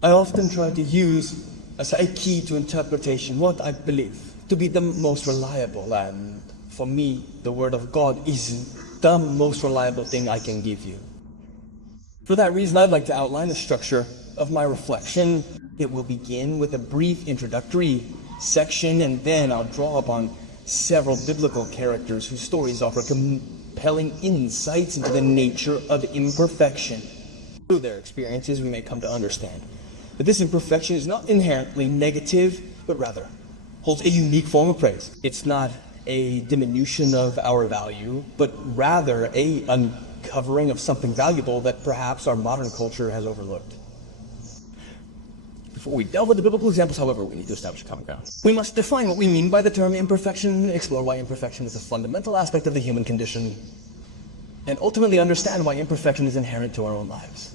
I often try to use as a key to interpretation what I believe to be the most reliable, and for me, the Word of God is the most reliable thing I can give you. For that reason, I'd like to outline the structure of my reflection. It will begin with a brief introductory section, and then I'll draw upon several biblical characters whose stories offer compelling insights into the nature of imperfection. Through their experiences, we may come to understand that this imperfection is not inherently negative, but rather holds a unique form of praise. It's not a diminution of our value, but rather a uncovering of something valuable that perhaps our modern culture has overlooked. Before we delve into biblical examples, however, we need to establish a common ground. We must define what we mean by the term imperfection, explore why imperfection is a fundamental aspect of the human condition, and ultimately understand why imperfection is inherent to our own lives.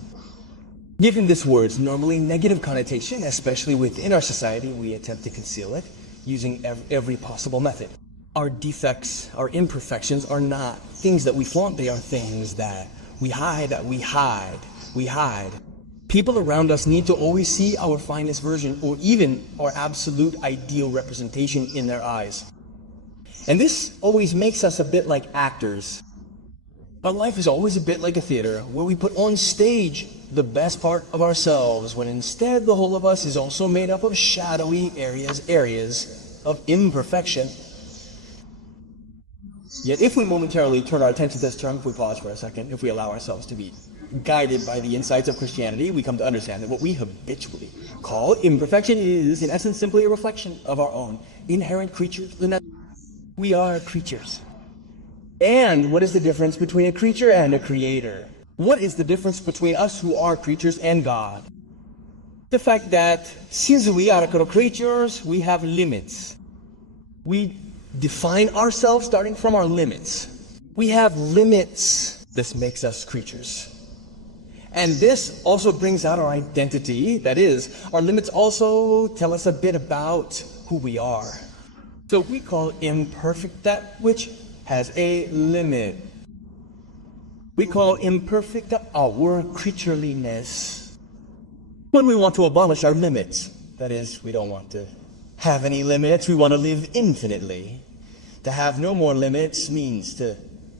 Given this word's normally negative connotation, especially within our society, we attempt to conceal it using every possible method. Our defects, our imperfections are not things that we flaunt, they are things that we hide. People around us need to always see our finest version, or even our absolute ideal representation in their eyes. And this always makes us a bit like actors. Our life is always a bit like a theater, where we put on stage the best part of ourselves, when instead the whole of us is also made up of shadowy areas of imperfection. Yet if we momentarily turn our attention to this term, if we pause for a second, if we allow ourselves to be guided by the insights of Christianity, we come to understand that what we habitually call imperfection is, in essence, simply a reflection of our own inherent creatures. We are creatures. And what is the difference between a creature and a creator? What is the difference between us who are creatures and God? The fact that since we are creatures, we have limits. We define ourselves starting from our limits. We have limits. This makes us creatures. And this also brings out our identity. That is, our limits also tell us a bit about who we are. So we call imperfect that which has a limit. We call imperfect our creatureliness. When we want to abolish our limits, that is, we don't want to have any limits, we want to live infinitely. To have no more limits means to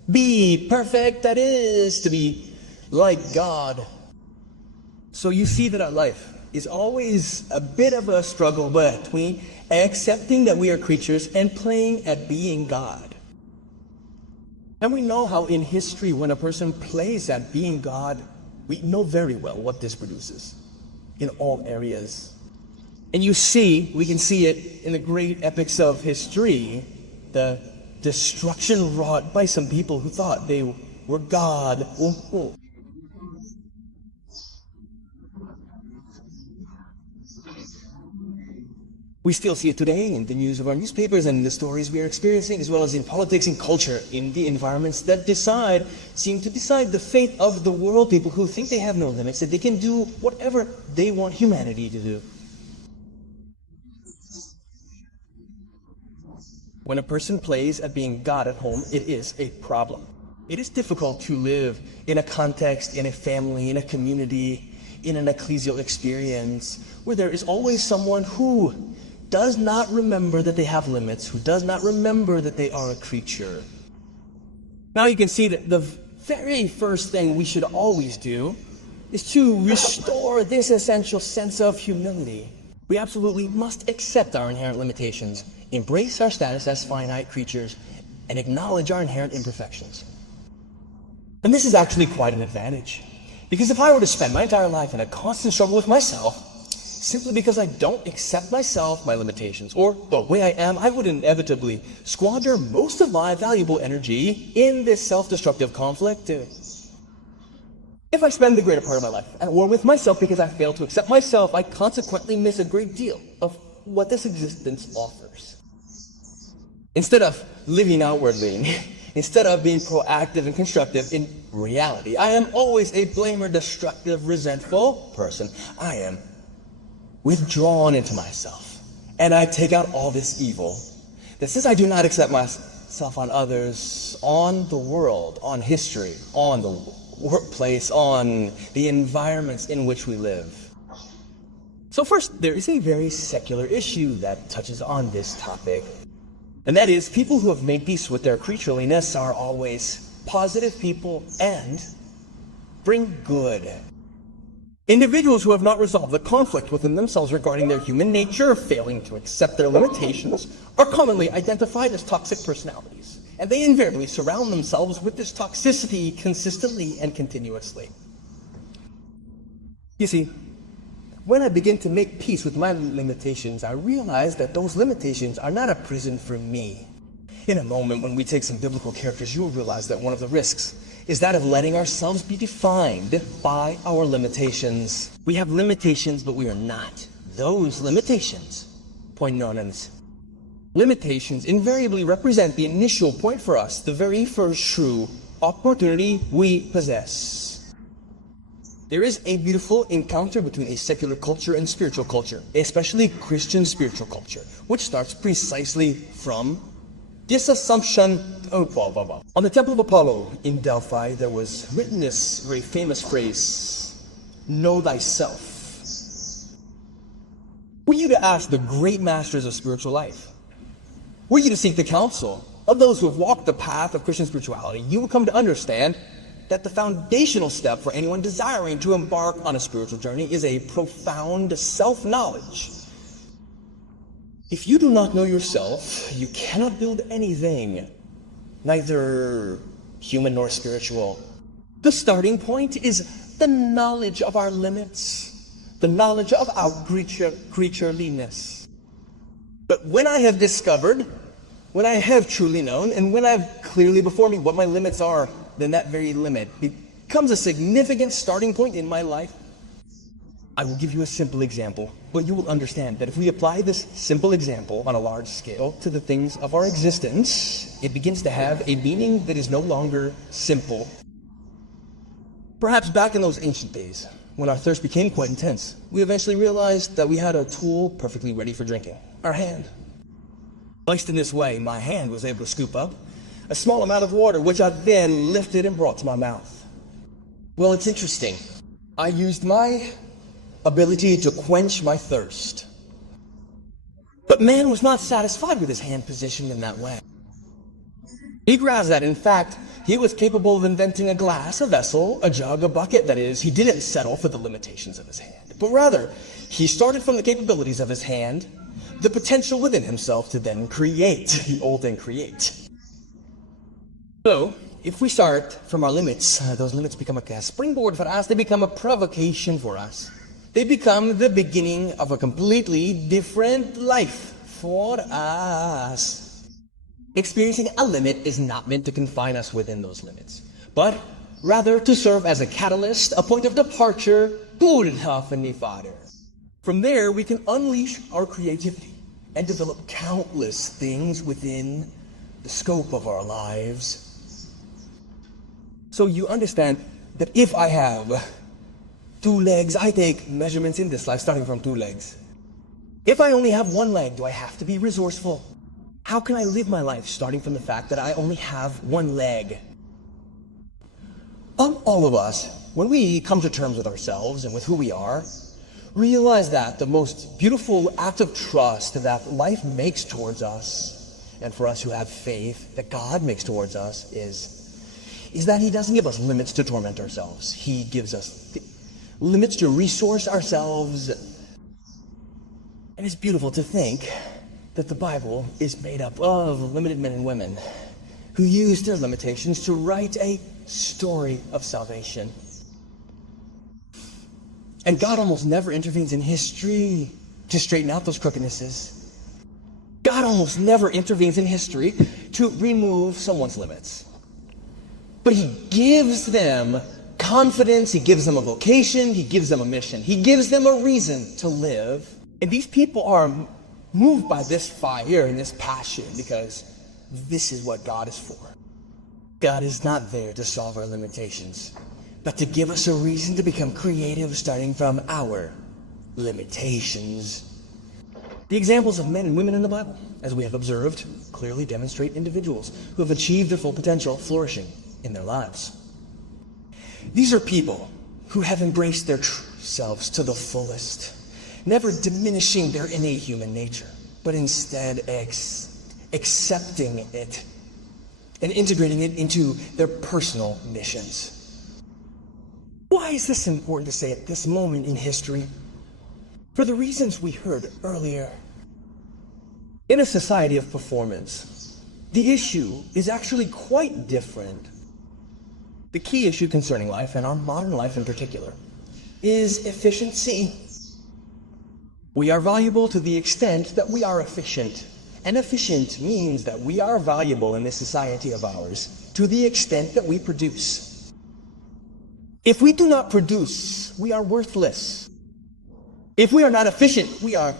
be perfect, that is, to be like God. So you see that our life is always a bit of a struggle between accepting that we are creatures and playing at being God. And we know how in history, when a person plays at being God, we know very well what this produces in all areas. And you see, we can see it in the great epics of history, the destruction wrought by some people who thought they were God. We still see it today in the news of our newspapers and in the stories we are experiencing, as well as in politics and culture, in the environments that seem to decide the fate of the world. People who think they have no limits, that they can do whatever they want humanity to do. When a person plays at being God at home, it is a problem. It is difficult to live in a context, in a family, in a community, in an ecclesial experience, where there is always someone who does not remember that they have limits, who does not remember that they are a creature. Now you can see that the very first thing we should always do is to restore this essential sense of humility. We absolutely must accept our inherent limitations, embrace our status as finite creatures, and acknowledge our inherent imperfections. And this is actually quite an advantage, because if I were to spend my entire life in a constant struggle with myself, simply because I don't accept myself, my limitations, or the way I am, I would inevitably squander most of my valuable energy in this self-destructive conflict. If I spend the greater part of my life at war with myself because I fail to accept myself, I consequently miss a great deal of what this existence offers. Instead of living outwardly, instead of being proactive and constructive in reality, I am always a blamer, destructive, resentful person. I am withdrawn into myself, and I take out all this evil that since I do not accept myself on others, on the world, on history, on the workplace, on the environments in which we live. So first, there is a very secular issue that touches on this topic. And that is, people who have made peace with their creatureliness are always positive people and bring good. Individuals who have not resolved the conflict within themselves regarding their human nature, failing to accept their limitations, are commonly identified as toxic personalities. And they invariably surround themselves with this toxicity consistently and continuously. You see, when I begin to make peace with my limitations, I realize that those limitations are not a prison for me. In a moment, when we take some biblical characters, you will realize that one of the risks is that of letting ourselves be defined by our limitations. We have limitations, but we are not those limitations. Point nonsense. Limitations invariably represent the initial point for us, the very first true opportunity we possess. There is a beautiful encounter between a secular culture and spiritual culture, especially Christian spiritual culture, which starts precisely from this assumption. On the Temple of Apollo in Delphi, there was written this very famous phrase, "Know thyself." Were you to ask the great masters of spiritual life, were you to seek the counsel of those who have walked the path of Christian spirituality, you will come to understand that the foundational step for anyone desiring to embark on a spiritual journey is a profound self-knowledge. If you do not know yourself, you cannot build anything, neither human nor spiritual. The starting point is the knowledge of our limits, the knowledge of our creatureliness. But when I have discovered, when I have truly known, and when I have clearly before me what my limits are, then that very limit becomes a significant starting point in my life. I will give you a simple example, but you will understand that if we apply this simple example on a large scale to the things of our existence, it begins to have a meaning that is no longer simple. Perhaps back in those ancient days, when our thirst became quite intense, we eventually realized that we had a tool perfectly ready for drinking, our hand. Placed in this way, my hand was able to scoop up a small amount of water, which I then lifted and brought to my mouth. Well, it's interesting. I used my ability to quench my thirst. But man was not satisfied with his hand positioned in that way. He grasped that, in fact, he was capable of inventing a glass, a vessel, a jug, a bucket. That is, he didn't settle for the limitations of his hand, but rather, he started from the capabilities of his hand, the potential within himself to then create, the old and create. So, if we start from our limits, those limits become a springboard for us, they become a provocation for us. They become the beginning of a completely different life for us. Experiencing a limit is not meant to confine us within those limits, but rather to serve as a catalyst, a point of departure. From there, we can unleash our creativity and develop countless things within the scope of our lives. So you understand that if I have 2 legs, I take measurements in this life starting from 2 legs. If I only have 1 leg, do I have to be resourceful? How can I live my life starting from the fact that I only have 1 leg? All of us, when we come to terms with ourselves and with who we are, realize that the most beautiful act of trust that life makes towards us, and for us who have faith that God makes towards us, is that He doesn't give us limits to torment ourselves. He gives us limits to resource ourselves. And it's beautiful to think that the Bible is made up of limited men and women who use their limitations to write a story of salvation. And God almost never intervenes in history to straighten out those crookednesses. God almost never intervenes in history to remove someone's limits. But He gives them confidence, He gives them a vocation, He gives them a mission, He gives them a reason to live. And these people are moved by this fire and this passion because this is what God is for. God is not there to solve our limitations, but to give us a reason to become creative starting from our limitations. The examples of men and women in the Bible, as we have observed, clearly demonstrate individuals who have achieved their full potential, flourishing in their lives. These are people who have embraced their true selves to the fullest, never diminishing their innate human nature, but instead accepting it and integrating it into their personal missions. Why is this important to say at this moment in history? For the reasons we heard earlier. In a society of performance, the issue is actually quite different. The key issue concerning life, and our modern life in particular, is efficiency. We are valuable to the extent that we are efficient. And efficient means that we are valuable in this society of ours to the extent that we produce. If we do not produce, we are worthless. If we are not efficient, we are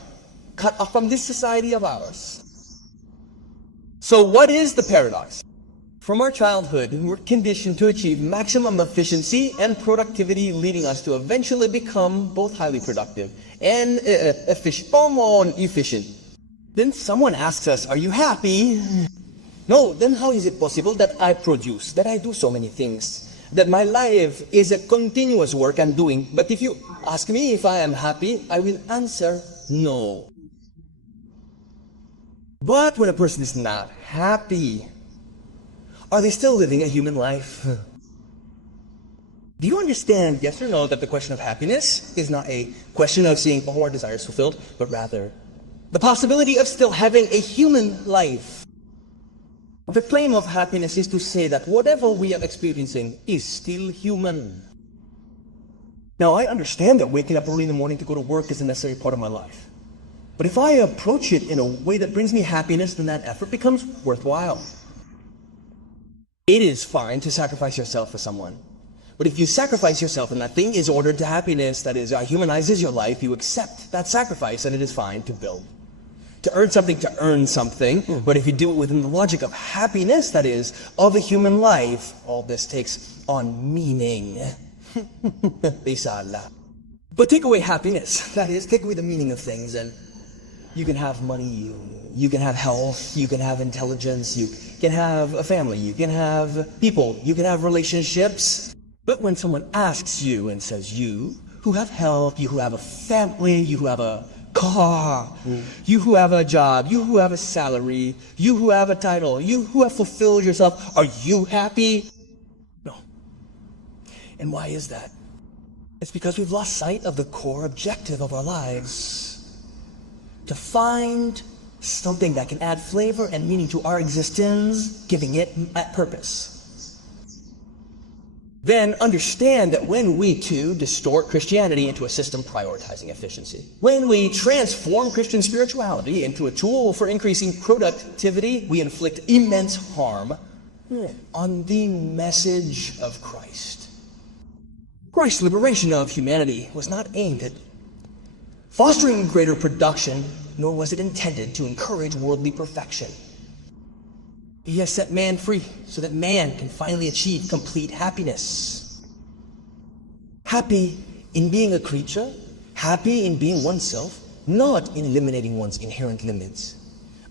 cut off from this society of ours. So what is the paradox? From our childhood, we're conditioned to achieve maximum efficiency and productivity, leading us to eventually become both highly productive and efficient. Then someone asks us, are you happy? No, then how is it possible that I produce, that I do so many things, that my life is a continuous work I'm doing? But if you ask me if I am happy, I will answer no. But when a person is not happy, are they still living a human life? Do you understand, yes or no, that the question of happiness is not a question of seeing all our desires fulfilled, but rather the possibility of still having a human life? The claim of happiness is to say that whatever we are experiencing is still human. Now, I understand that waking up early in the morning to go to work is a necessary part of my life. But if I approach it in a way that brings me happiness, then that effort becomes worthwhile. It is fine to sacrifice yourself for someone. But if you sacrifice yourself and that thing is ordered to happiness, that is, humanizes your life, you accept that sacrifice and it is fine to build. To earn something. But if you do it within the logic of happiness, that is, of a human life, all this takes on meaning. But take away happiness, that is, take away the meaning of things, and you can have money, you can have health, you can have intelligence, you can have a family, you can have people, you can have relationships. But when someone asks you and says, you who have health, you who have a family, you who have a car, you who have a job, you who have a salary, you who have a title, you who have fulfilled yourself, are you happy? No. And why is that? It's because we've lost sight of the core objective of our lives. To find something that can add flavor and meaning to our existence, giving it a purpose. Then understand that when we too distort Christianity into a system prioritizing efficiency, when we transform Christian spirituality into a tool for increasing productivity, we inflict immense harm on the message of Christ. Christ's liberation of humanity was not aimed at fostering greater production, nor was it intended to encourage worldly perfection. He has set man free so that man can finally achieve complete happiness. Happy in being a creature, happy in being oneself, not in eliminating one's inherent limits,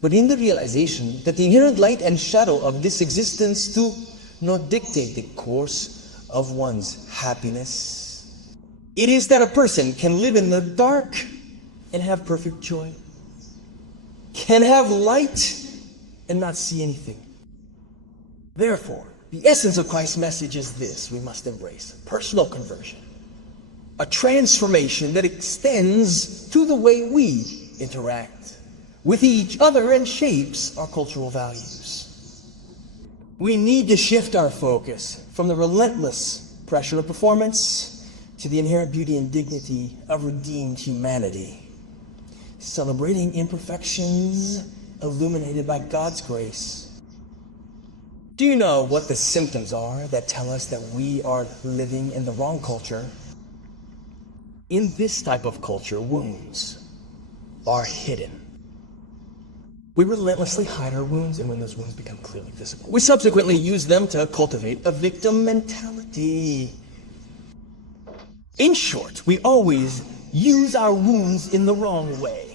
but in the realization that the inherent light and shadow of this existence do not dictate the course of one's happiness. It is that a person can live in the dark and have perfect joy, can have light and not see anything. Therefore, the essence of Christ's message is this: we must embrace personal conversion, a transformation that extends to the way we interact with each other and shapes our cultural values. We need to shift our focus from the relentless pressure of performance to the inherent beauty and dignity of redeemed humanity, celebrating imperfections illuminated by God's grace. Do you know what the symptoms are that tell us that we are living in the wrong culture? In this type of culture, wounds are hidden. We relentlessly hide our wounds, and when those wounds become clearly visible, we subsequently use them to cultivate a victim mentality. In short, we always use our wounds in the wrong way.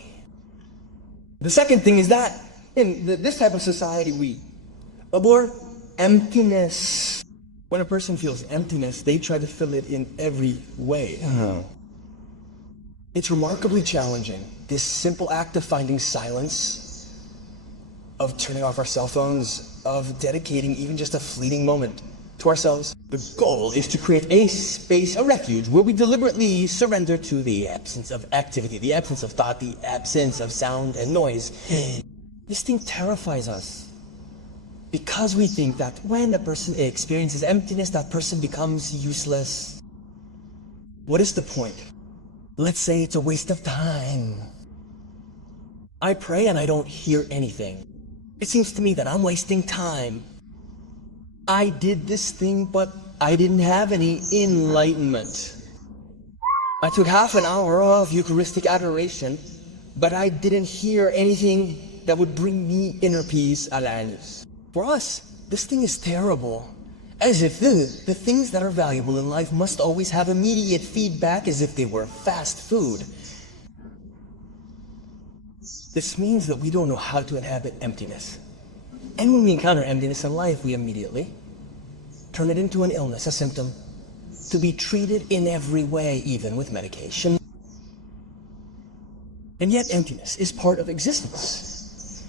The second thing is that in this type of society, we abhor emptiness. When a person feels emptiness, they try to fill it in every way. It's remarkably challenging, this simple act of finding silence, of turning off our cell phones, of dedicating even just a fleeting moment to ourselves. The goal is to create a space, a refuge, where we deliberately surrender to the absence of activity, the absence of thought, the absence of sound and noise. This thing terrifies us because we think that when a person experiences emptiness, that person becomes useless. What is the point? Let's say it's a waste of time. I pray and I don't hear anything. It seems to me that I'm wasting time. I did this thing, but I didn't have any enlightenment. I took half an hour of Eucharistic adoration, but I didn't hear anything that would bring me inner peace, alas. For us, this thing is terrible. As if the things that are valuable in life must always have immediate feedback, as if they were fast food. This means that we don't know how to inhabit emptiness. And when we encounter emptiness in life, we immediately turn it into an illness, a symptom, to be treated in every way, even with medication. And yet emptiness is part of existence.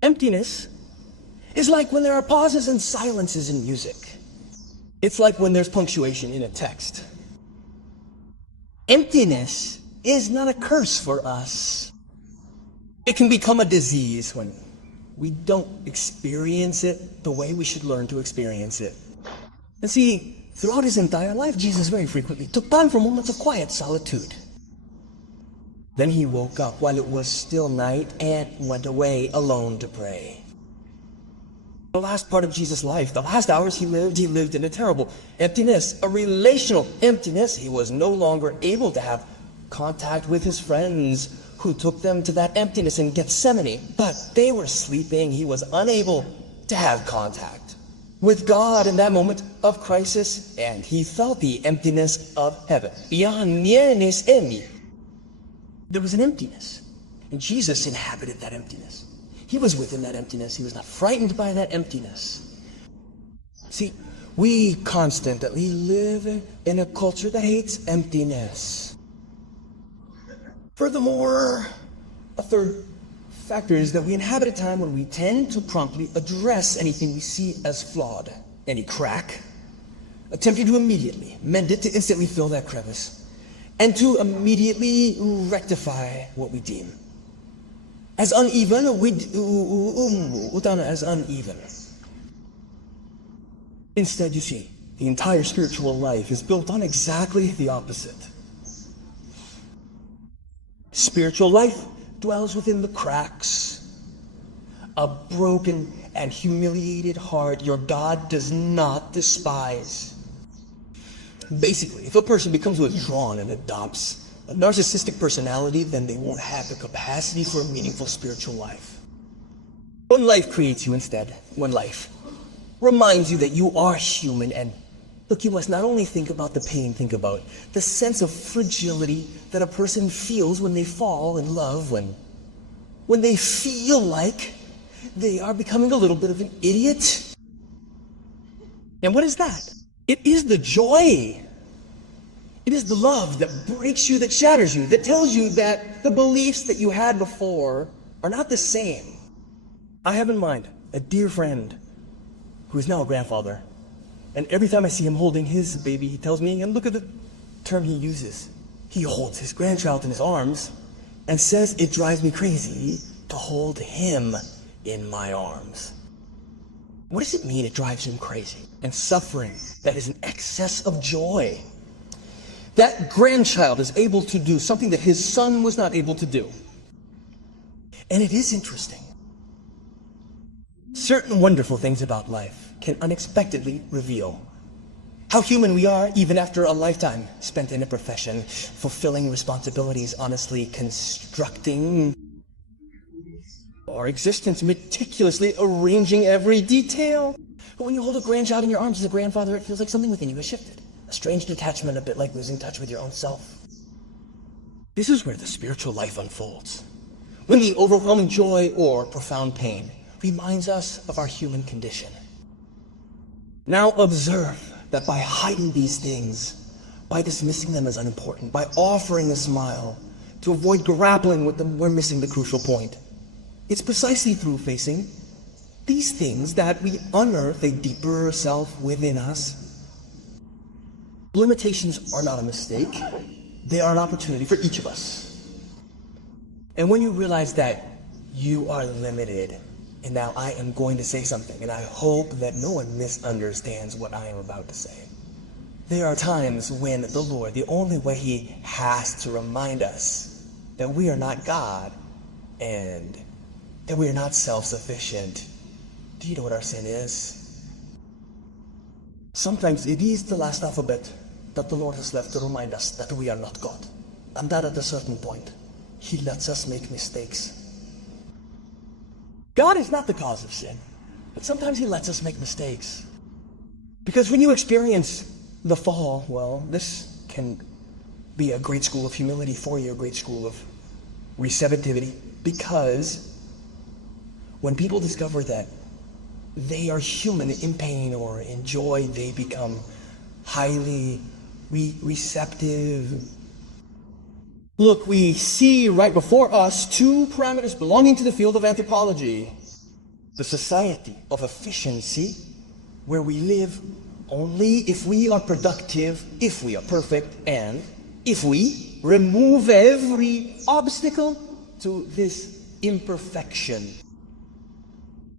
Emptiness is like when there are pauses and silences in music. It's like when there's punctuation in a text. Emptiness is not a curse for us. It can become a disease when we don't experience it the way we should learn to experience it. And see, throughout his entire life, Jesus very frequently took time for moments of quiet solitude. Then he woke up while it was still night and went away alone to pray. The last part of Jesus' life, the last hours he lived in a terrible emptiness, a relational emptiness. He was no longer able to have contact with his friends who took them to that emptiness in Gethsemane. But they were sleeping. He was unable to have contact with God in that moment of crisis, and he felt the emptiness of heaven. There was an emptiness, and Jesus inhabited that emptiness. He was within that emptiness. He was not frightened by that emptiness. See, we constantly live in a culture that hates emptiness. Furthermore, a third factor is that we inhabit a time when we tend to promptly address anything we see as flawed. Any crack, attempting to immediately mend it, to instantly fill that crevice, and to immediately rectify what we deem as uneven, as uneven. Instead, you see, the entire spiritual life is built on exactly the opposite. Spiritual life dwells within the cracks. A broken and humiliated heart your God does not despise. Basically, if a person becomes withdrawn and adopts a narcissistic personality, then they won't have the capacity for a meaningful spiritual life. When life creates you instead, when life reminds you that you are human, and look, you must not only think about the pain, think about the sense of fragility that a person feels when they fall in love, when they feel like they are becoming a little bit of an idiot. And what is that? It is the joy. It is the love that breaks you, that shatters you, that tells you that the beliefs that you had before are not the same. I have in mind a dear friend who is now a grandfather. And every time I see him holding his baby, he tells me, and look at the term he uses. He holds his grandchild in his arms and says, "It drives me crazy to hold him in my arms." What does it mean it drives him crazy? And suffering that is an excess of joy. That grandchild is able to do something that his son was not able to do. And it is interesting. Certain wonderful things about life can unexpectedly reveal how human we are, even after a lifetime spent in a profession, fulfilling responsibilities, honestly constructing our existence, meticulously arranging every detail. But when you hold a grandchild in your arms as a grandfather, it feels like something within you has shifted. A strange detachment, a bit like losing touch with your own self. This is where the spiritual life unfolds. When the overwhelming joy or profound pain reminds us of our human condition. Now observe that by hiding these things, by dismissing them as unimportant, by offering a smile, to avoid grappling with them, we're missing the crucial point. It's precisely through facing these things that we unearth a deeper self within us. Limitations are not a mistake. They are an opportunity for each of us. And when you realize that you are limited, and now I am going to say something, and I hope that no one misunderstands what I am about to say. There are times when the Lord, the only way He has to remind us that we are not God and that we are not self-sufficient. Do you know what our sin is? Sometimes it is the last alphabet that the Lord has left to remind us that we are not God. And that at a certain point, He lets us make mistakes. God is not the cause of sin, but sometimes He lets us make mistakes. Because when you experience the fall, well, this can be a great school of humility for you, a great school of receptivity, because when people discover that they are human in pain or in joy, they become highly receptive. Look, we see right before us two parameters belonging to the field of anthropology. The society of efficiency, where we live only if we are productive, if we are perfect, and if we remove every obstacle to this imperfection.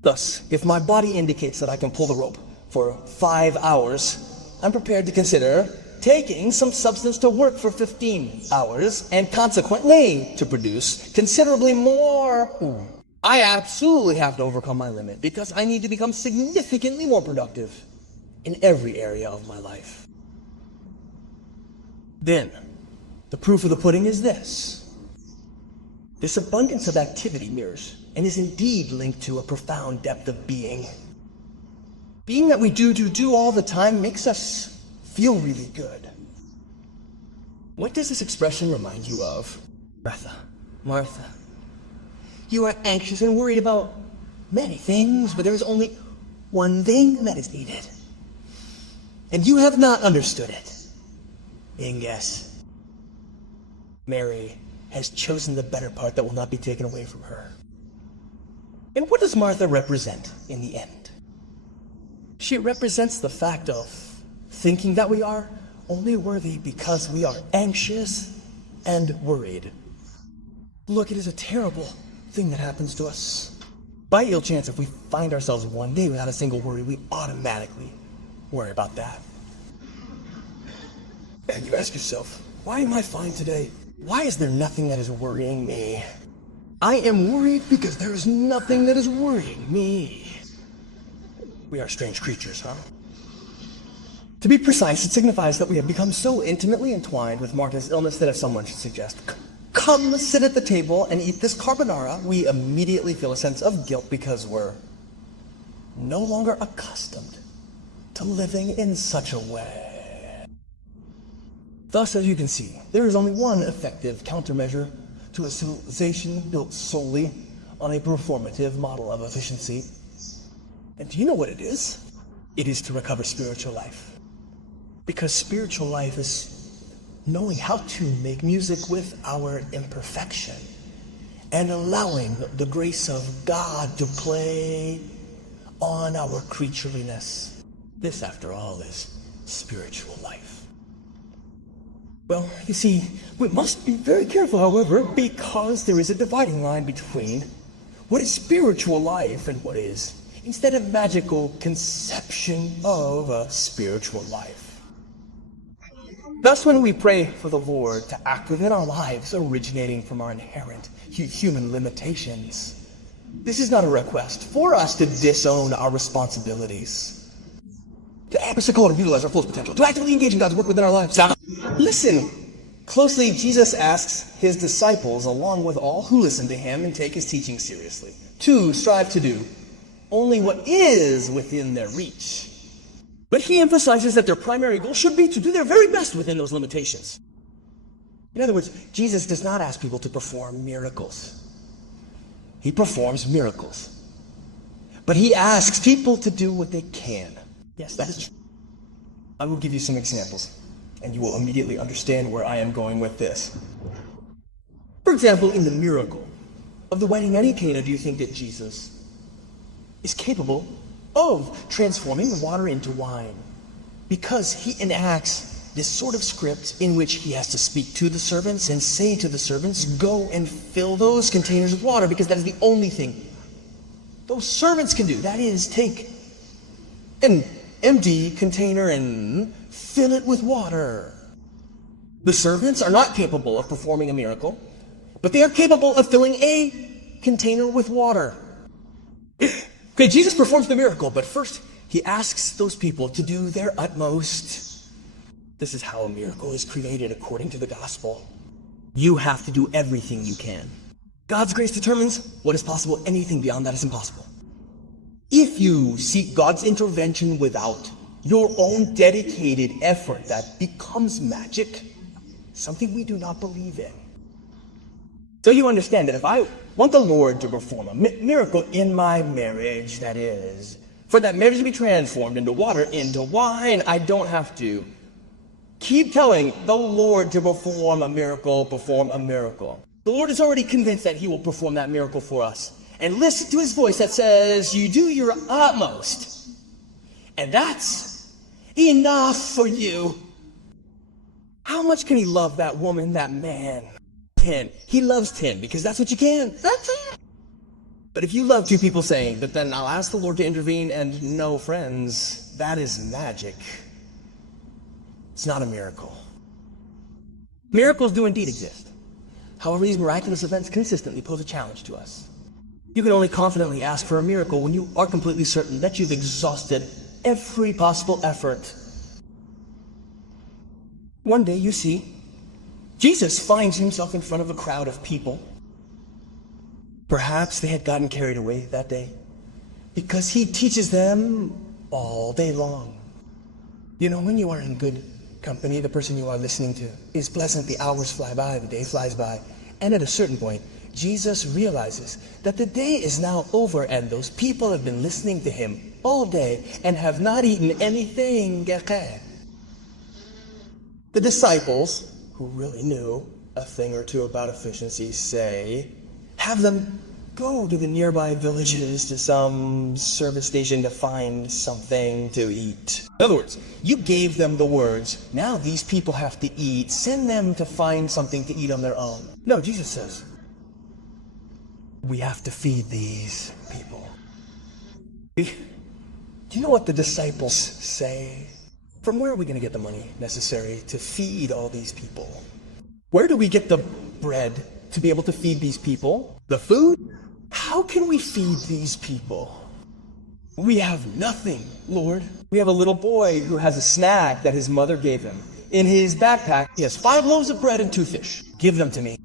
Thus, if my body indicates that I can pull the rope for 5 hours, I'm prepared to consider taking some substance to work for 15 hours and consequently to produce considerably more. I absolutely have to overcome my limit because I need to become significantly more productive in every area of my life. Then, the proof of the pudding is this. This abundance of activity mirrors and is indeed linked to a profound depth of being. Being that we do all the time makes us feel really good. What does this expression remind you of? Martha, you are anxious and worried about many things, but there is only one thing that is needed. And you have not understood it. And guess, Mary has chosen the better part that will not be taken away from her. And what does Martha represent in the end? She represents the fact of thinking that we are only worthy because we are anxious and worried. Look, it is a terrible thing that happens to us. By ill chance, if we find ourselves one day without a single worry, we automatically worry about that. And you ask yourself, why am I fine today? Why is there nothing that is worrying me? I am worried because there is nothing that is worrying me. We are strange creatures, huh? To be precise, it signifies that we have become so intimately entwined with Martha's illness that if someone should suggest, come sit at the table and eat this carbonara, we immediately feel a sense of guilt because we're no longer accustomed to living in such a way. Thus, as you can see, there is only one effective countermeasure to a civilization built solely on a performative model of efficiency. And do you know what it is? It is to recover spiritual life. Because spiritual life is knowing how to make music with our imperfection and allowing the grace of God to play on our creatureliness. This, after all, is spiritual life. Well, you see, we must be very careful, however, because there is a dividing line between what is spiritual life and what is instead a magical conception of a spiritual life. Thus, when we pray for the Lord to act within our lives originating from our inherent human limitations, this is not a request for us to disown our responsibilities, to apostolic utilize our full potential, to actively engage in God's work within our lives. Now, listen closely. Jesus asks his disciples, along with all who listen to him and take his teaching seriously, to strive to do only what is within their reach. But he emphasizes that their primary goal should be to do their very best within those limitations. In other words, Jesus does not ask people to perform miracles. He performs miracles. But he asks people to do what they can. Yes, that is true. I will give you some examples. and you will immediately understand where I am going with this. For example, in the miracle of the wedding at Cana, do you think that Jesus is capable of transforming water into wine? Because he enacts this sort of script in which he has to speak to the servants and say to the servants, go and fill those containers with water, because that is the only thing those servants can do. That is, take an empty container and fill it with water. The servants are not capable of performing a miracle, but they are capable of filling a container with water. Okay, Jesus performs the miracle, but first he asks those people to do their utmost. This is how a miracle is created according to the gospel. You have to do everything you can. God's grace determines what is possible. Anything beyond that is impossible. If you seek God's intervention without your own dedicated effort, that becomes magic, something we do not believe in. So you understand that if I want the Lord to perform a miracle in my marriage, that is, for that marriage to be transformed into water, into wine, I don't have to keep telling the Lord to perform a miracle, perform a miracle. The Lord is already convinced that he will perform that miracle for us. And listen to his voice that says, you do your utmost. And that's enough for you. How much can he love that woman, that man? 10. He loves 10 because that's what you can. That's it. But if you love two people saying that, then I'll ask the Lord to intervene, and no, friends, that is magic. It's not a miracle. Miracles do indeed exist. However, these miraculous events consistently pose a challenge to us. You can only confidently ask for a miracle when you are completely certain that you've exhausted every possible effort. One day, you see, Jesus finds himself in front of a crowd of people. Perhaps they had gotten carried away that day, because he teaches them all day long. You know, when you are in good company, the person you are listening to is pleasant, the hours fly by, the day flies by, and at a certain point, Jesus realizes that the day is now over and those people have been listening to him all day and have not eaten anything. The disciples, who really knew a thing or two about efficiency, say, have them go to the nearby villages, to some service station to find something to eat. In other words, you gave them the words, now these people have to eat, send them to find something to eat on their own. No, Jesus says, we have to feed these people. Do you know what the disciples say? From where are we going to get the money necessary to feed all these people? Where do we get the bread to be able to feed these people? The food? How can we feed these people? We have nothing, Lord. We have a little boy who has a snack that his mother gave him. In his backpack, he has 5 loaves of bread and 2 fish. Give them to me.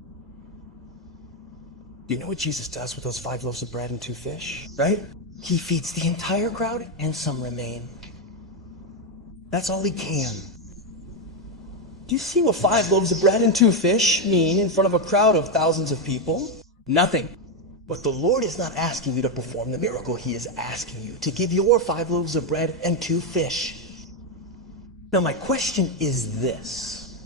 Do you know what Jesus does with those 5 loaves of bread and 2 fish? Right? He feeds the entire crowd and some remain. That's all he can. Do you see what 5 loaves of bread and 2 fish mean in front of a crowd of thousands of people? Nothing. But the Lord is not asking you to perform the miracle. He is asking you to give your 5 loaves of bread and 2 fish. Now my question is this.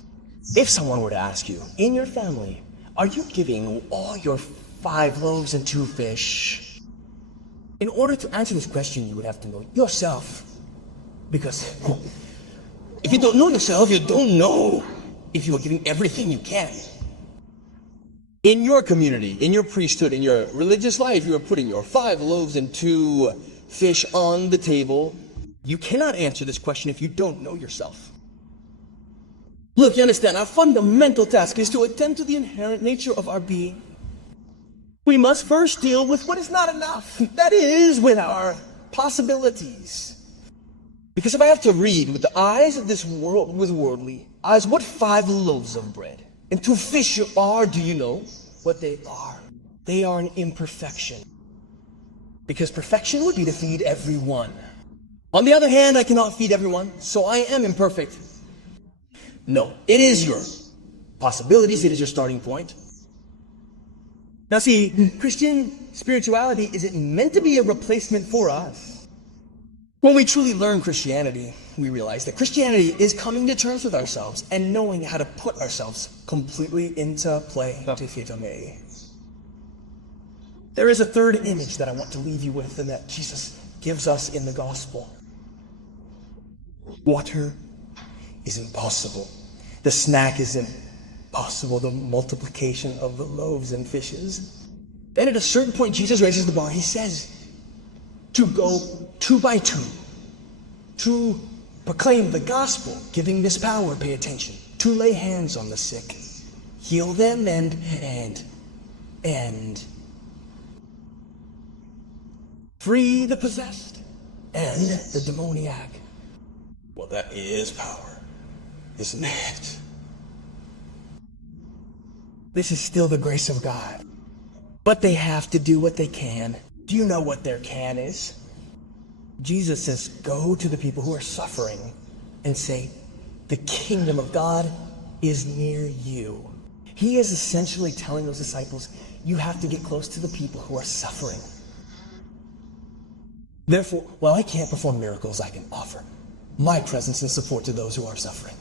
If someone were to ask you, in your family, are you giving all your 5 loaves and 2 fish? In order to answer this question, you would have to know yourself. Because if you don't know yourself, you don't know if you are giving everything you can. In your community, in your priesthood, in your religious life, you are putting your 5 loaves and 2 fish on the table. You cannot answer this question if you don't know yourself. Look, you understand, our fundamental task is to attend to the inherent nature of our being. We must first deal with what is not enough. That is, with our possibilities. Because if I have to read with the eyes of this world, with worldly eyes, what 5 loaves of bread and 2 fish are, do you know what they are? They are an imperfection. Because perfection would be to feed everyone. On the other hand, I cannot feed everyone, so I am imperfect. No, it is your possibilities, it is your starting point. Now see, Christian spirituality isn't meant to be a replacement for us. When we truly learn Christianity, we realize that Christianity is coming to terms with ourselves and knowing how to put ourselves completely into play. There is a third image that I want to leave you with and that Jesus gives us in the gospel. Water is impossible. The snack is impossible. The multiplication of the loaves and fishes. Then at a certain point, Jesus raises the bar. He says to go 2 by 2, to proclaim the gospel, giving this power, pay attention, to lay hands on the sick, heal them, and free the possessed and the demoniac. Well, that is power, isn't it? This is still the grace of God. But they have to do what they can. Do you know what their can is? Jesus says, go to the people who are suffering and say, the kingdom of God is near you. He is essentially telling those disciples, you have to get close to the people who are suffering. Therefore, while I can't perform miracles, I can offer my presence and support to those who are suffering.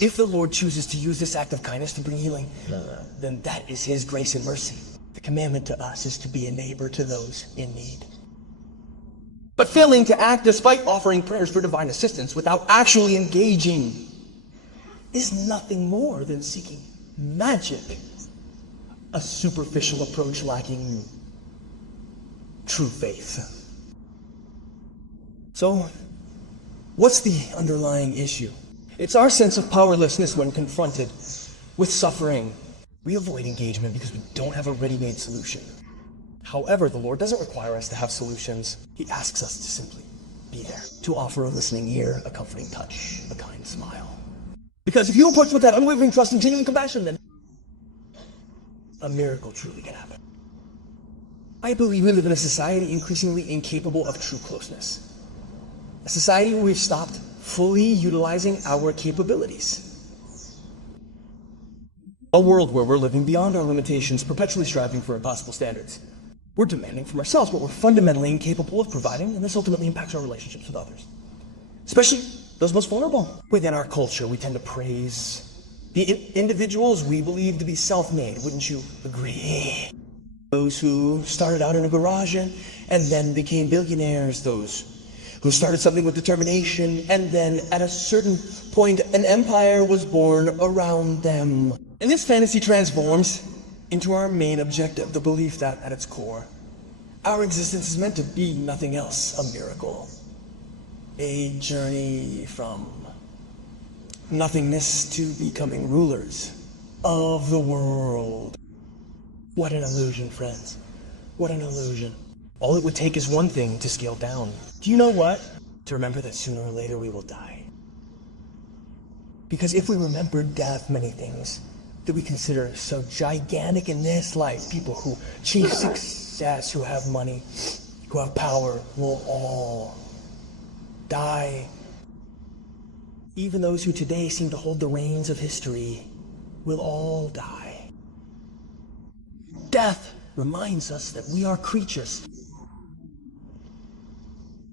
If the Lord chooses to use this act of kindness to bring healing, then that is His grace and mercy. The commandment to us is to be a neighbor to those in need. But failing to act despite offering prayers for divine assistance without actually engaging is nothing more than seeking magic, a superficial approach lacking true faith. So, what's the underlying issue? It's our sense of powerlessness when confronted with suffering. We avoid engagement because we don't have a ready-made solution. However, the Lord doesn't require us to have solutions. He asks us to simply be there, to offer a listening ear, a comforting touch, a kind smile. Because if you approach with that unwavering trust and genuine compassion, then a miracle truly can happen. I believe we live in a society increasingly incapable of true closeness. A society where we've stopped fully utilizing our capabilities. A world where we're living beyond our limitations, perpetually striving for impossible standards. We're demanding from ourselves what we're fundamentally incapable of providing, and this ultimately impacts our relationships with others. Especially those most vulnerable. Within our culture, we tend to praise the individuals we believe to be self-made, wouldn't you agree? Those who started out in a garage and then became billionaires, those who started something with determination, and then at a certain point, an empire was born around them. And this fantasy transforms into our main objective, the belief that, at its core, our existence is meant to be nothing else, a miracle. A journey from nothingness to becoming rulers of the world. What an illusion, friends. What an illusion. All it would take is one thing to scale down. Do you know what? To remember that sooner or later we will die. Because if we remember death, many things that we consider so gigantic in this life, people who achieve success, who have money, who have power, will all die. Even those who today seem to hold the reins of history will all die. Death reminds us that we are creatures.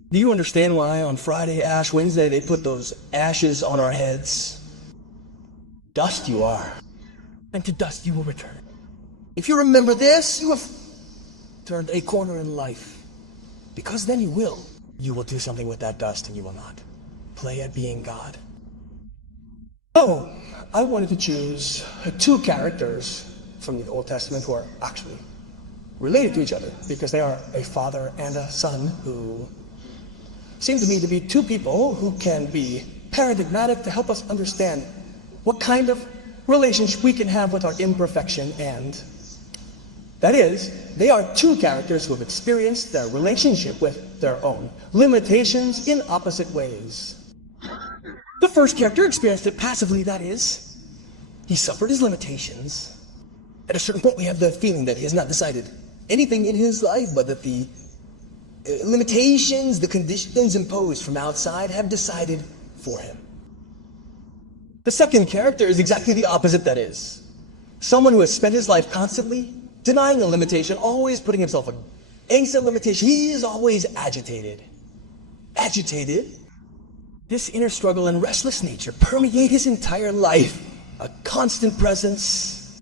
Do you understand why on Friday, Ash Wednesday, they put those ashes on our heads? Dust you are, and to dust you will return. If you remember this, you have turned a corner in life. Because then you will do something with that dust and you will not play at being God. Oh, I wanted to choose 2 characters from the Old Testament who are actually related to each other, because they are a father and a son who seem to me to be 2 people who can be paradigmatic to help us understand what kind of relationship we can have with our imperfection, and that is, they are 2 characters who have experienced their relationship with their own limitations in opposite ways. The first character experienced it passively, that is, he suffered his limitations. At a certain point, we have the feeling that he has not decided anything in his life, but that the limitations, the conditions imposed from outside have decided for him. The second character is exactly the opposite, that is, someone who has spent his life constantly denying a limitation, always putting himself against a limitation. He is always agitated. agitated. This inner struggle and restless nature permeate his entire life, a constant presence.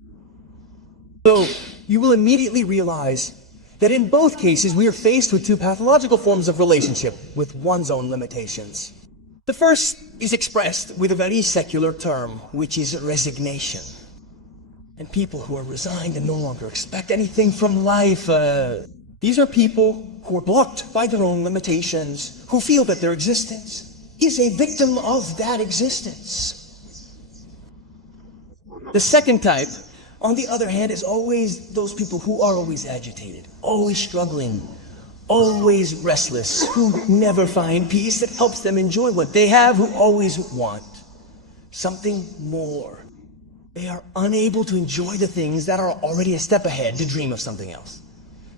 So you will immediately realize that in both cases we are faced with two pathological forms of relationship with one's own limitations. The first is expressed with a very secular term, which is resignation. And people who are resigned and no longer expect anything from life, these are people who are blocked by their own limitations, who feel that their existence is a victim of that existence. The second type, on the other hand, is always those people who are always agitated, always struggling, always restless, who never find peace that helps them enjoy what they have, who always want something more. They are unable to enjoy the things that are already a step ahead to dream of something else,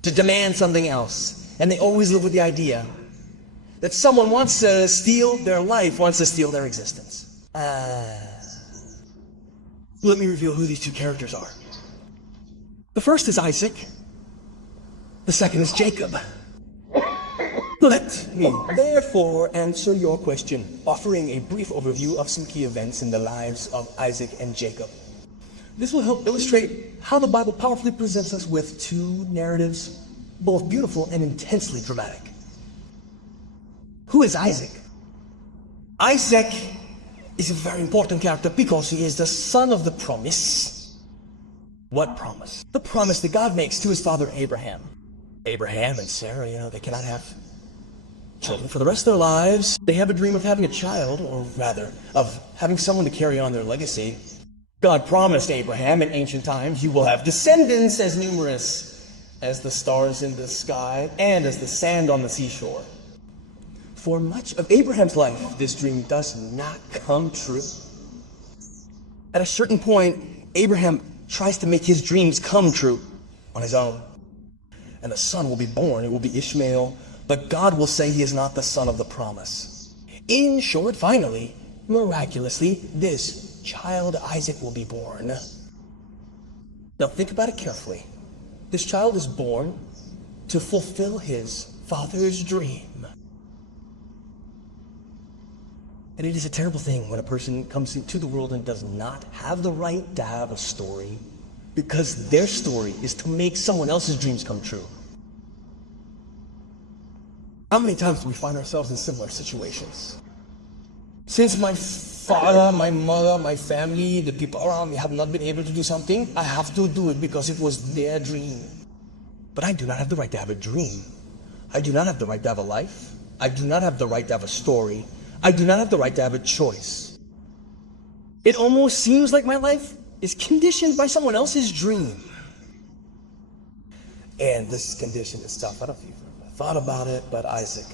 to demand something else. And they always live with the idea that someone wants to steal their life, wants to steal their existence. Let me reveal who these two characters are. The first is Isaac. The second is Jacob. Let me therefore answer your question, offering a brief overview of some key events in the lives of Isaac and Jacob. This will help illustrate how the Bible powerfully presents us with two narratives, both beautiful and intensely dramatic. Who is Isaac? Isaac is a very important character because he is the son of the promise. What promise? The promise that God makes to his father Abraham. Abraham and Sarah, they cannot have children for the rest of their lives. They have a dream of having a child, or rather, of having someone to carry on their legacy. God promised Abraham in ancient times, you will have descendants as numerous as the stars in the sky and as the sand on the seashore. For much of Abraham's life, this dream does not come true. At a certain point, Abraham tries to make his dreams come true on his own. And a son will be born, it will be Ishmael, but God will say he is not the son of the promise. In short, finally, miraculously, this child Isaac will be born. Now think about it carefully. This child is born to fulfill his father's dream. And it is a terrible thing when a person comes into the world and does not have the right to have a story, because their story is to make someone else's dreams come true. How many times do we find ourselves in similar situations? Since my father, my mother, my family, the people around me have not been able to do something, I have to do it because it was their dream. But I do not have the right to have a dream. I do not have the right to have a life. I do not have the right to have a story. I do not have the right to have a choice. It almost seems like my life is conditioned by someone else's dream. And this condition is tough. I don't know if you've ever thought about it, but Isaac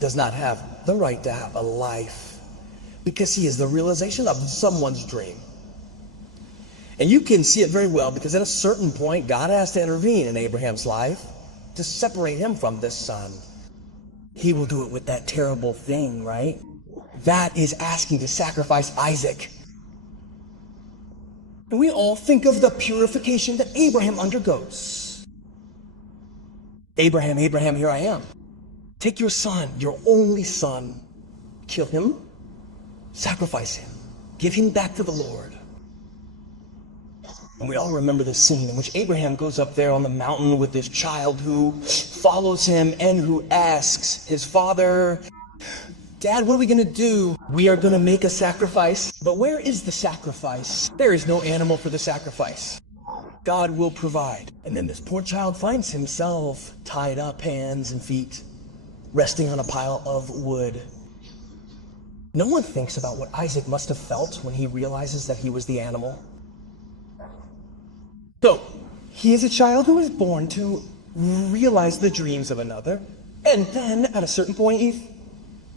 does not have the right to have a life because he is the realization of someone's dream. And you can see it very well because at a certain point, God has to intervene in Abraham's life to separate him from this son. He will do it with that terrible thing, right? That is asking to sacrifice Isaac. And we all think of the purification that Abraham undergoes. Abraham, Abraham, here I am. Take your son, your only son, kill him, sacrifice him, give him back to the Lord. And we all remember the scene in which Abraham goes up there on the mountain with this child who follows him and who asks his father, Dad, what are we going to do? We are going to make a sacrifice. But where is the sacrifice? There is no animal for the sacrifice. God will provide. And then this poor child finds himself tied up hands and feet, resting on a pile of wood. No one thinks about what Isaac must have felt when he realizes that he was the animal. So, he is a child who is born to realize the dreams of another, and then at a certain point he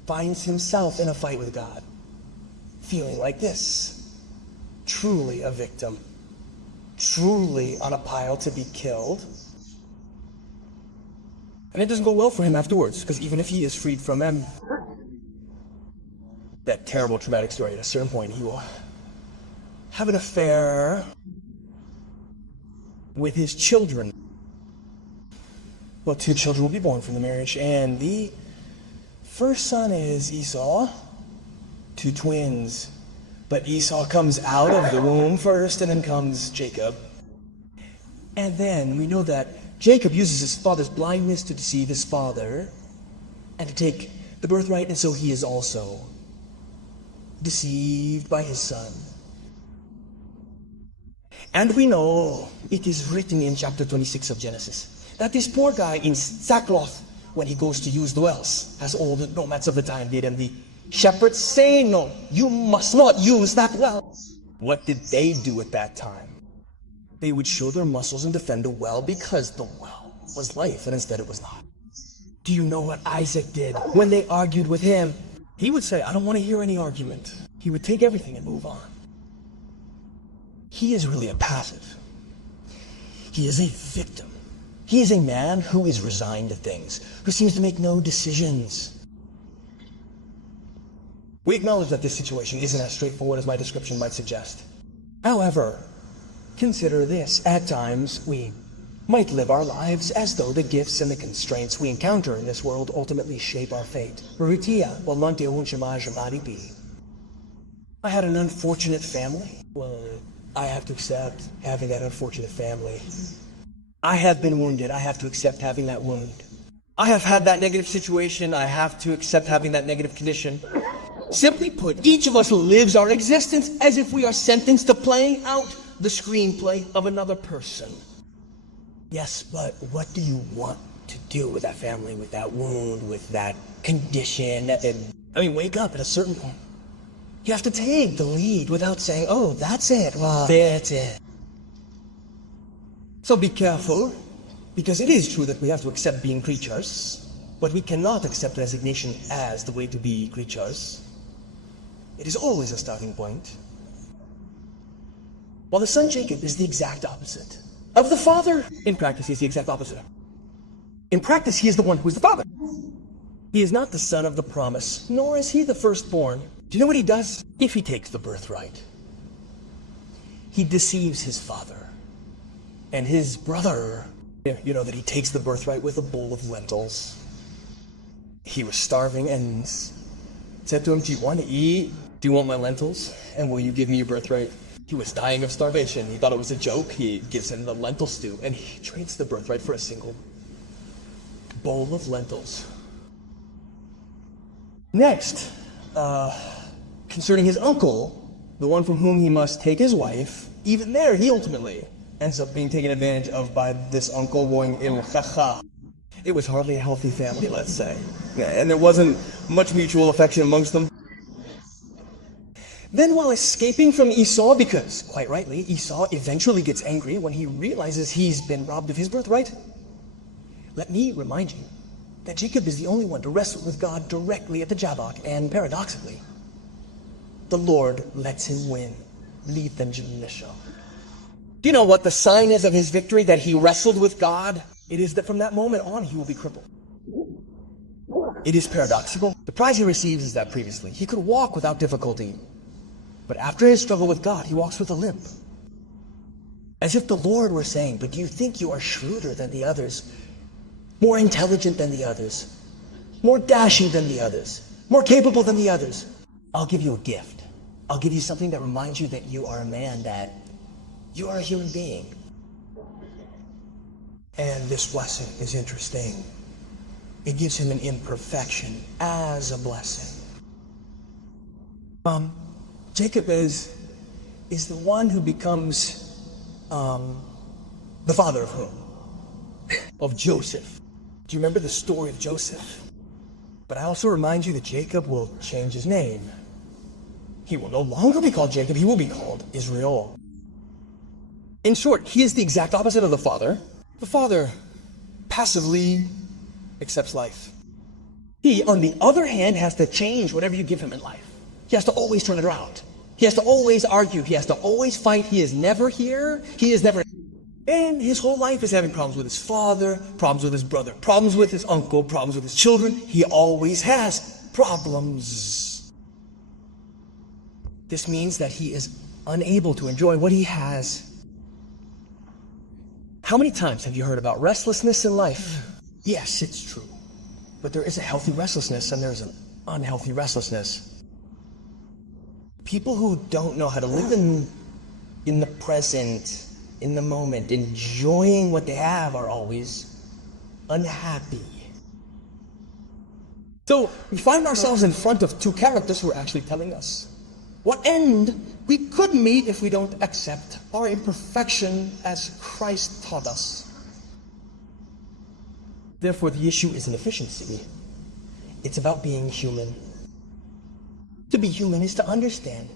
finds himself in a fight with God, feeling like this, truly a victim, truly on a pile to be killed. And it doesn't go well for him afterwards, because even if he is freed from him, that terrible traumatic story, at a certain point he will have an affair with his children. Well, 2 children will be born from the marriage, and the first son is Esau, 2 twins. But Esau comes out of the womb first, and then comes Jacob. And then we know that Jacob uses his father's blindness to deceive his father and to take the birthright, and so he is also deceived by his son. And we know it is written in chapter 26 of Genesis that this poor guy in sackcloth, when he goes to use the wells, as all the nomads of the time did, and the shepherds say, no, you must not use that well. What did they do at that time? They would show their muscles and defend the well because the well was life, and instead it was not. Do you know what Isaac did when they argued with him? He would say, I don't want to hear any argument. He would take everything and move on. He is really a passive. He is a victim. He is a man who is resigned to things, who seems to make no decisions. We acknowledge that this situation isn't as straightforward as my description might suggest. However, consider this. At times, we might live our lives as though the gifts and the constraints we encounter in this world ultimately shape our fate. I had an unfortunate family. Well, I have to accept having that unfortunate family. I have been wounded. I have to accept having that wound. I have had that negative situation. I have to accept having that negative condition. Simply put, each of us lives our existence as if we are sentenced to playing out the screenplay of another person. Yes, but what do you want to do with that family, with that wound, with that condition? Wake up at a certain point. You have to take the lead without saying, oh, that's it. Well, that's it. So be careful, because it is true that we have to accept being creatures, but we cannot accept resignation as the way to be creatures. It is always a starting point. While the son Jacob is the exact opposite of the father, in practice he is the exact opposite. In practice he is the one who is the father. He is not the son of the promise, nor is he the firstborn. Do you know what he does? If he takes the birthright, he deceives his father and his brother. You know that he takes the birthright with a bowl of lentils. He was starving and said to him, do you want to eat? Do you want my lentils? And will you give me your birthright? He was dying of starvation. He thought it was a joke. He gives him the lentil stew, and he trades the birthright for a single bowl of lentils. Next, concerning his uncle, the one from whom he must take his wife, even there he ultimately ends up being taken advantage of by this uncle going il-khacha. It was hardly a healthy family, let's say. And there wasn't much mutual affection amongst them. Then while escaping from Esau, because, quite rightly, Esau eventually gets angry when he realizes he's been robbed of his birthright, let me remind you that Jacob is the only one to wrestle with God directly at the Jabbok, and paradoxically, the Lord lets him win. Lead them to the show. Do you know what the sign is of his victory, that he wrestled with God? It is that from that moment on, he will be crippled. It is paradoxical. The prize he receives is that previously he could walk without difficulty, but after his struggle with God, he walks with a limp. As if the Lord were saying, but do you think you are shrewder than the others, more intelligent than the others, more dashing than the others, more capable than the others? I'll give you a gift. I'll give you something that reminds you that you are a man, that you are a human being. And this blessing is interesting. It gives him an imperfection as a blessing. Jacob is the one who becomes the father of whom? Of Joseph. Do you remember the story of Joseph? But I also remind you that Jacob will change his name. He will no longer be called Jacob, he will be called Israel. In short, he is the exact opposite of the father. The father passively accepts life. He, on the other hand, has to change whatever you give him in life. He has to always turn it around. He has to always argue. He has to always fight. He is never here. He is never... And his whole life is having problems with his father, problems with his brother, problems with his uncle, problems with his children. He always has problems. This means that he is unable to enjoy what he has. How many times have you heard about restlessness in life? Yes, it's true. But there is a healthy restlessness and there's an unhealthy restlessness. People who don't know how to live in the present, in the moment, enjoying what they have, are always unhappy. So we find ourselves in front of two characters who are actually telling us what end we could meet if we don't accept our imperfection as Christ taught us. Therefore, the issue isn't efficiency. It's about being human. To be human is to understand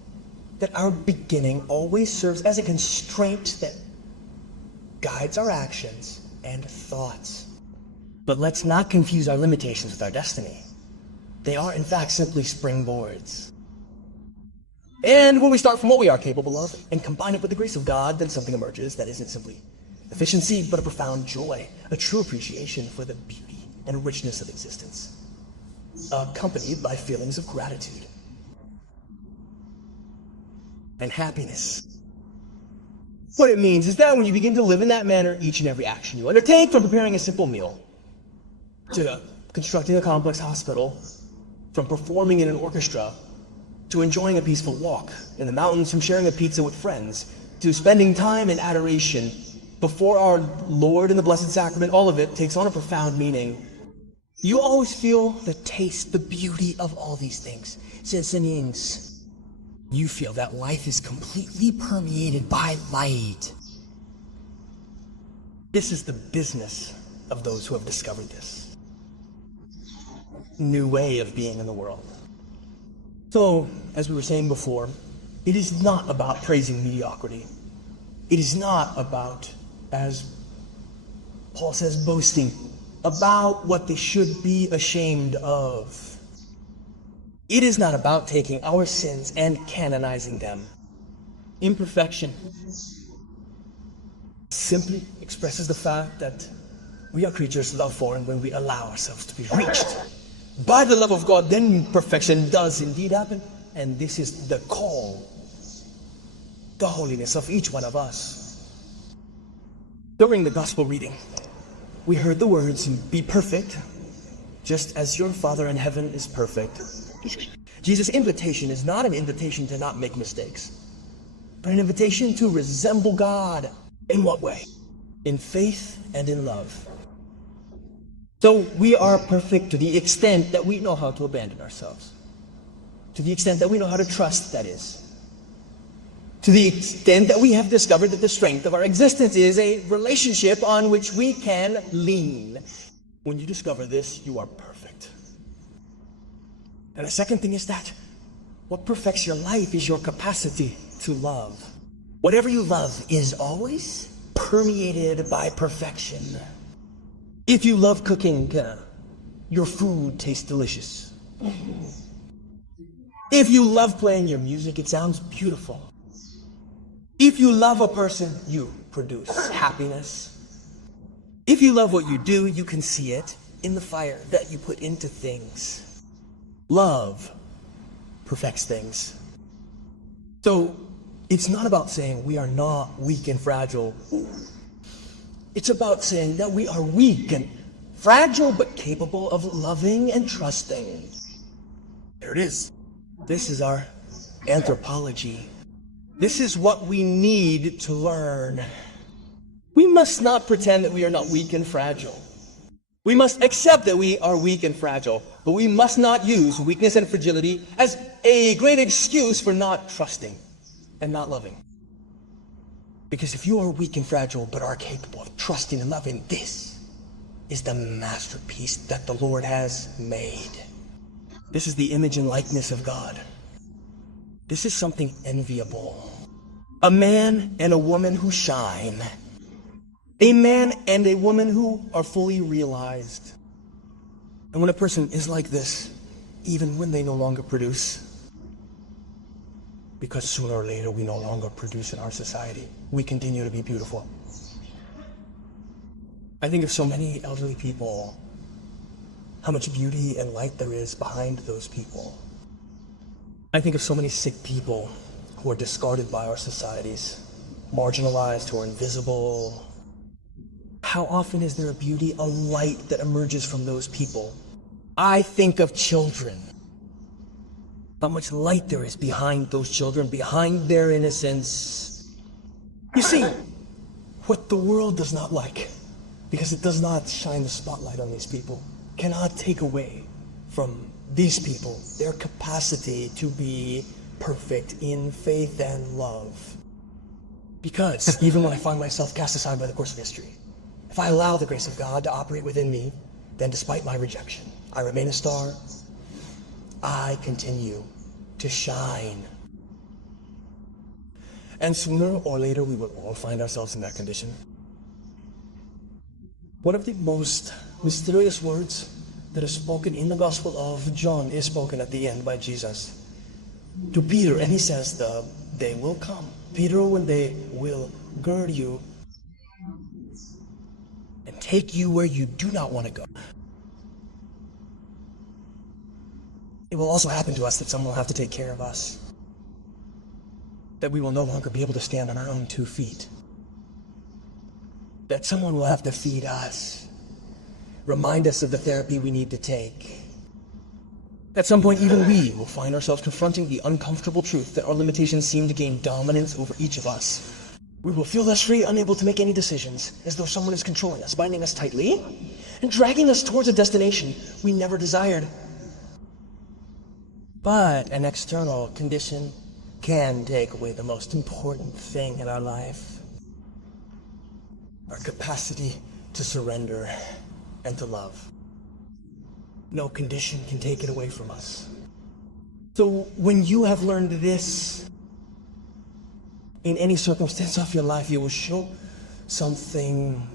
that our beginning always serves as a constraint that guides our actions and thoughts. But let's not confuse our limitations with our destiny. They are, in fact, simply springboards. And when we start from what we are capable of and combine it with the grace of God, then something emerges that isn't simply efficiency, but a profound joy, a true appreciation for the beauty and richness of existence, accompanied by feelings of gratitude and happiness. What it means is that when you begin to live in that manner, each and every action you undertake, from preparing a simple meal to constructing a complex hospital, from performing in an orchestra, to enjoying a peaceful walk in the mountains, from sharing a pizza with friends, to spending time in adoration before our Lord in the Blessed Sacrament, all of it takes on a profound meaning. You always feel the taste, the beauty of all these things. You feel that life is completely permeated by light. This is the business of those who have discovered this new way of being in the world. So, as we were saying before, it is not about praising mediocrity. It is not about, as Paul says, boasting about what they should be ashamed of. It is not about taking our sins and canonizing them. Imperfection simply expresses the fact that we are creatures loved for, and when we allow ourselves to be reached by the love of God, then perfection does indeed happen. And this is the call, the holiness of each one of us. During the gospel reading, we heard the words, "Be perfect, just as your Father in heaven is perfect." Jesus' invitation is not an invitation to not make mistakes, but an invitation to resemble God. In what way? In faith and in love. So we are perfect to the extent that we know how to abandon ourselves. To the extent that we know how to trust, that is. To the extent that we have discovered that the strength of our existence is a relationship on which we can lean. When you discover this, you are perfect. And the second thing is that what perfects your life is your capacity to love. Whatever you love is always permeated by perfection. If you love cooking, your food tastes delicious. If you love playing your music, it sounds beautiful. If you love a person, you produce happiness. If you love what you do, you can see it in the fire that you put into things. Love perfects things. So it's not about saying we are not weak and fragile. It's about saying that we are weak and fragile, but capable of loving and trusting. There it is. This is our anthropology. This is what we need to learn. We must not pretend that we are not weak and fragile. We must accept that we are weak and fragile, but we must not use weakness and fragility as a great excuse for not trusting and not loving. Because if you are weak and fragile, but are capable of trusting and loving, this is the masterpiece that the Lord has made. This is the image and likeness of God. This is something enviable. A man and a woman who shine. A man and a woman who are fully realized. And when a person is like this, even when they no longer produce, because sooner or later we no longer produce in our society, we continue to be beautiful. I think of so many elderly people, how much beauty and light there is behind those people. I think of so many sick people who are discarded by our societies, marginalized, who are invisible. How often is there a beauty, a light that emerges from those people? I think of children. How much light there is behind those children, behind their innocence. You see, what the world does not like, because it does not shine the spotlight on these people, cannot take away from these people their capacity to be perfect in faith and love. Because even when I find myself cast aside by the course of history, if I allow the grace of God to operate within me, then despite my rejection, I remain a star. I continue to shine. And sooner or later, we will all find ourselves in that condition. One of the most mysterious words that is spoken in the Gospel of John is spoken at the end by Jesus to Peter, and he says, the day will come, Peter, when they will gird you and take you where you do not want to go. It will also happen to us that someone will have to take care of us, that we will no longer be able to stand on our own 2 feet, that someone will have to feed us, remind us of the therapy we need to take. At some point, even we will find ourselves confronting the uncomfortable truth that our limitations seem to gain dominance over each of us. We will feel less free, unable to make any decisions, as though someone is controlling us, binding us tightly, and dragging us towards a destination we never desired. But an external condition can take away the most important thing in our life: our capacity to surrender and to love. No condition can take it away from us. So when you have learned this, in any circumstance of your life, you will show something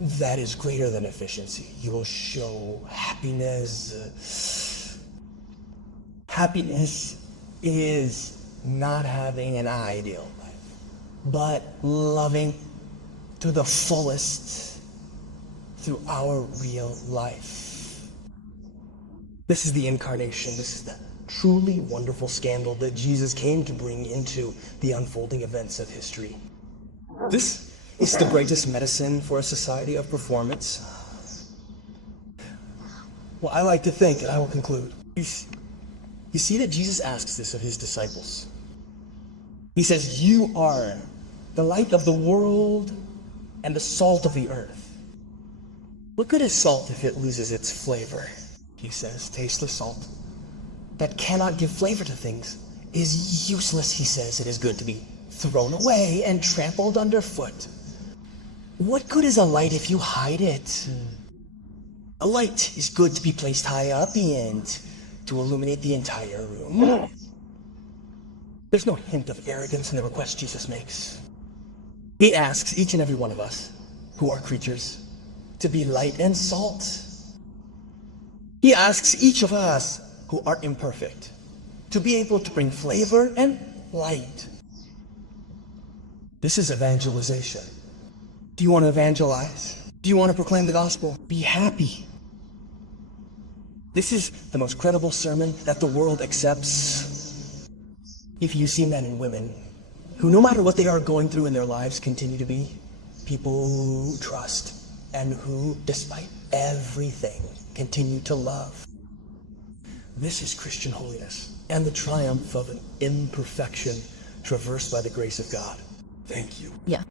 that is greater than efficiency. You will show happiness. Happiness is not having an ideal life, but loving to the fullest through our real life. This is the incarnation. This is the truly wonderful scandal that Jesus came to bring into the unfolding events of history. This is the greatest medicine for a society of performance. Well, I like to think, and I will conclude. You see that Jesus asks this of his disciples. He says, "You are the light of the world and the salt of the earth." What good is salt if it loses its flavor? He says, tasteless salt that cannot give flavor to things is useless, he says. It is good to be thrown away and trampled underfoot. What good is a light if you hide it? A light is good to be placed high up and to illuminate the entire room. There's no hint of arrogance in the request Jesus makes. He asks each and every one of us, who are creatures, to be light and salt. He asks each of us, who are imperfect, to be able to bring flavor and light. This is evangelization. Do you want to evangelize? Do you want to proclaim the gospel? Be happy. This is the most credible sermon that the world accepts. If you see men and women who, no matter what they are going through in their lives, continue to be people who trust and who, despite everything, continue to love. This is Christian holiness and the triumph of an imperfection traversed by the grace of God. Thank you. Yeah.